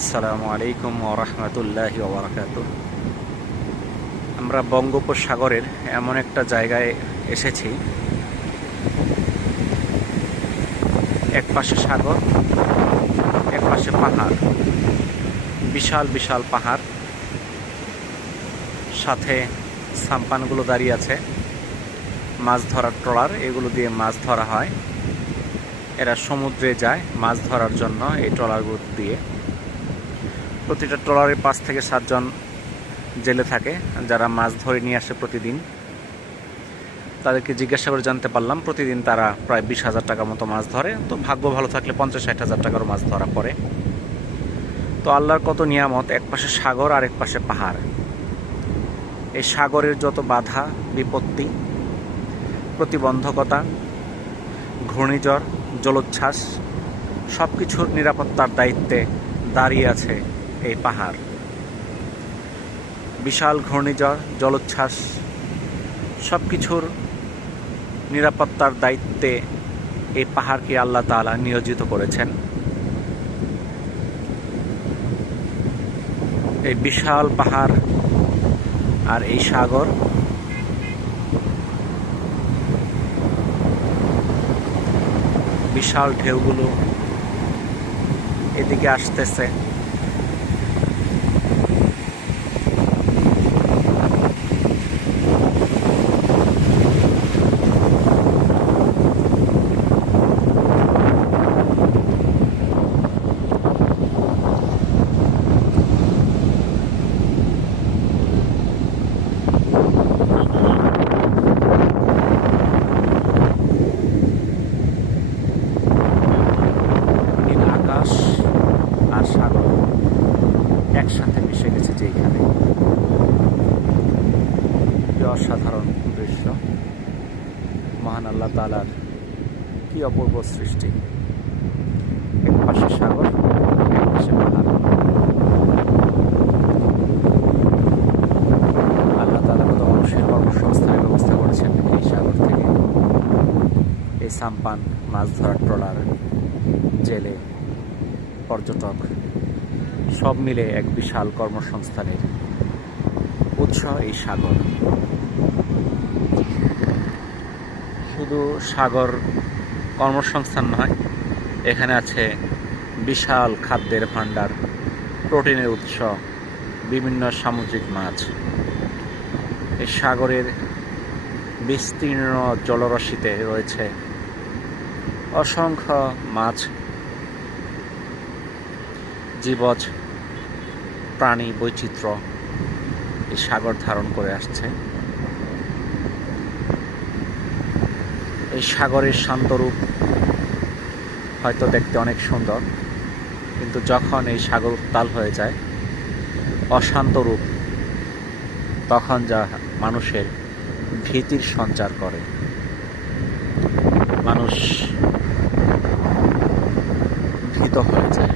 আসসালামু আলাইকুম ওয়া রাহমাতুল্লাহি ওয়া বারাকাতুহু। আমরা বঙ্গোপসাগরের এমন একটা জায়গায় এসেছি, এক পাশে সাগর, এক পাশে পাহাড়, বিশাল বিশাল পাহাড়, সাথে সাম্পানগুলো দাঁড়িয়ে আছে, মাছ ধরার ট্রলার, এগুলো দিয়ে মাছ ধরা হয়। এরা সমুদ্রে যায় মাছ ধরার জন্য এই ট্রলারগুলো দিয়ে। প্রতিটা ট্রলারে 5 থেকে 7 জন জেলে থাকে, যারা মাছ ধরে নিয়ে আসে প্রতিদিন। তাদেরকে জিজ্ঞাসা করে জানতে পারলাম প্রতিদিন তারা প্রায় 20,000 টাকা মতো মাছ ধরে। তো ভাগ্য ভালো থাকলে 50-60 হাজার টাকারও মাছ ধরা পড়ে। তো আল্লাহর কত নিয়ামত, এক পাশে সাগর আর এক পাশে পাহাড়। এই সাগরের যত বাধা বিপত্তি, প্রতিবন্ধকতা, ঘূর্ণিঝড়, জলোচ্ছ্বাস, সব কিছুর নিরাপত্তার দায়িত্বে দাঁড়িয়ে আছে এই পাহাড়। বিশাল ঘূর্ণিঝড়, জলোচ্ছ্বাস, সব কিছুর নিরাপত্তার দায়িত্বে এই পাহাড়কে আল্লাহ তাআলা নিয়োজিত করেছেন। এই বিশাল পাহাড় আর এই সাগর, বিশাল ঢেউগুলো এদিকে আসতেছে। আকাশ আর সাগর একসাথে মিশে গেছে যেখানে, কি অসাধারণ দৃশ্য! মহান আল্লাহ তাআলার কি অপূর্ব সৃষ্টি! এক পাশে সাগর, এক পাশে পাহাড়। আল্লাহ তাআলা কত মানুষের কর্মসংস্থানের ব্যবস্থা করেছেন এই সাগর থেকে। এই সাম্পান, মাছ ধরার ট্রলার, জেলে, পর্যটক, সব মিলে এক বিশাল কর্মসংস্থানের উৎস এই সাগর। শুধু সাগর কর্মসংস্থান নয়, এখানে আছে বিশাল খাদ্যের ভাণ্ডার, প্রোটিনের উৎস, বিভিন্ন সামুদ্রিক মাছ। এই সাগরের বিস্তীর্ণ জলরাশিতে রয়েছে অসংখ্য মাছ, জীবজ প্রাণী বৈচিত্র্য এই সাগর ধারণ করে আসছে। এই সাগরের শান্তরূপ হয়তো দেখতে অনেক সুন্দর, কিন্তু যখন এই সাগর উত্তাল হয়ে যায়, অশান্ত রূপ, তখন যা মানুষের ভীতির সঞ্চার করে। মানুষ ভীত হয়ে যায়।